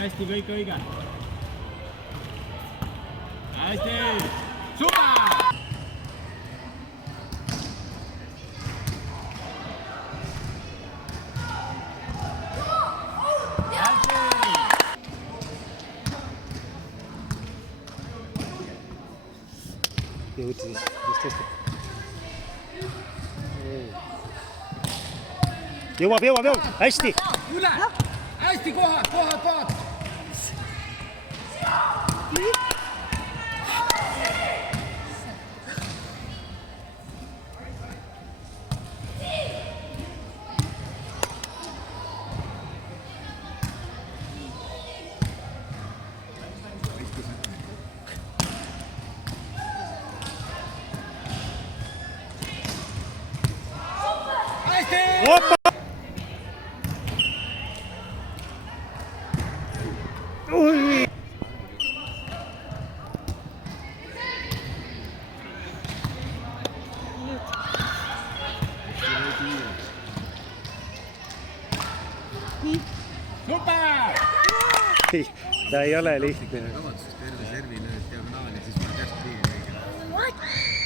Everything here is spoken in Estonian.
hästi, kõik õige. Hästi! Super! Jõudis vist tõesti. Jõuab, hästi! Üle! Hästi kohad! Hoppa! Ui! Super! Ta ei ole lihtne. Kavatsus terve servi lööd diagonaali, siis ma täpselt liiga.